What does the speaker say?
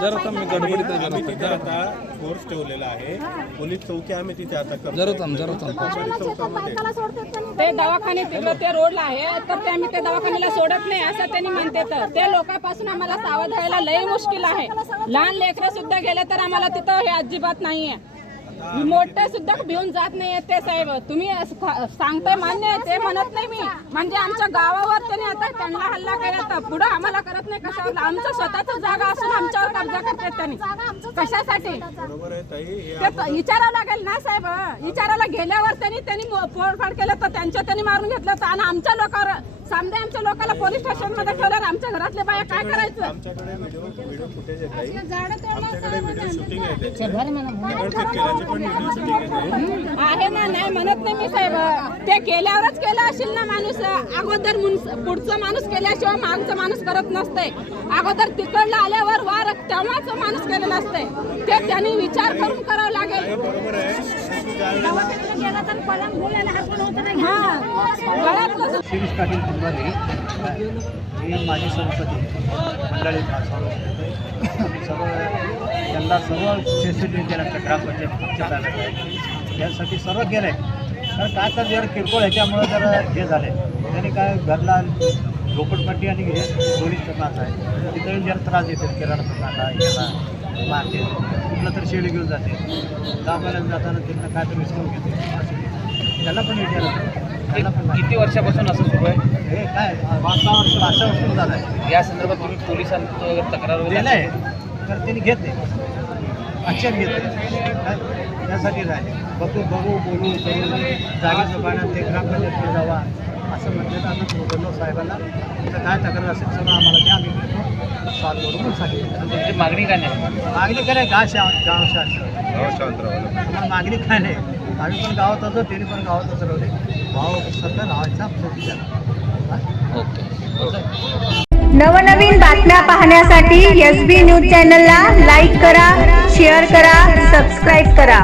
जरा मी गडबडीत आता फोर्स ठेवलेला आहे. पोलीस चौकी आम्ही तिथे आता ते दवाखाने तिकडे ते रोडला आहे तर ते आम्ही त्या दवाखान्याला सोडत नाही असं त्यांनी म्हणते. तर ते लोकांपासून आम्हाला सावध राहायला लई मुश्किल आहे. लहान लेकरं सुद्धा गेले तर आम्हाला तिथं हे अजिबात नाहीये. मोठे सुद्धा भिवून जात नाहीये ते साहेब. तुम्ही सांगताय मान्य आहे ते म्हणत नाही मी. म्हणजे आमच्या गावावर त्यांनी आता त्यांना हल्ला केला तर पुढे आम्हाला करत नाही. कशावर आमचं स्वतःच जागा असून आमच्यावर कब्जा करतात त्यांनी. कशासाठी ते विचारावं लागेल ना साहेब. विचारायला गेल्यावर त्यांनी फोडफाड केलं तर त्यांनी मारून घेतलं तर आणि आमच्या लोकांवर समजा आमच्या लोकांना पोलीस स्टेशन मध्ये ठेवल्यावर आमच्या घरातले बाया काय करायचं. आमच्याकडे व्हिडिओ फुटेज आमच्याकडे व्हिडिओ शूटिंग आहे ना. नाही म्हणत नाही मी साहेब. ते केल्यावरच केलं असेल ना माणूस. अगोदर पुढचा माणूस केल्याशिवाय मागचा माणूस करत नसते. अगोदर तिकडला आल्यावर वार तेव्हाच माणूस केलेला असते. ते त्यांनी विचार करून करावं लागेल. शिरीष पाटील कुंभारे हे माझे सभापती मंडळी सर्व त्यांना सर्व फॅसिलिटी केल्या ग्रामपंचायतच्या ताब्यात यासाठी सर्व केलं आहे. तर काय तर जर किरकोळ ह्याच्यामुळं जर हे झाले त्यांनी काय घरला झोपडपट्टी आणि हे दोन्हीचं नाच आहे तिथे जर त्रास देतात. किराणा नाका याला मारते कुठलं तर शेळी घेऊन जाते. गावाला जाताना त्यांना काय तर विसरून घेते. त्याला पण विचारलं किती वर्षापासून असं सुरू आहे? हे काय 5-6 वर्ष अशा वस्तू झालं आहे. या संदर्भात तुम्ही पोलिसांना तक्रार दिलं आहे तर त्यांनी घेतले आक्षेप घेतले त्यासाठी राहिले. बघू बोलू करू जागेचं पाण्यात ते ग्रामपंचायतीकडे जावा असं म्हटलं तर आम्ही बोललो साहेबांना तर काय तक्रार असेल सगळं आम्हाला ते आम्ही सॉल्व करू म्हणून सांगितलं. तुमची मागणी काय नाही? मागणी काय गाव तुम्हाला मागणी काय नाही. आम्ही पण गावात होतो त्यांनी पण गावातच राहले. भाव सरकार राहायचा नवनवीन बातम्या पाहण्यासाठी SB न्यूज चॅनलला लाईक करा, शेअर करा, सबस्क्राईब करा.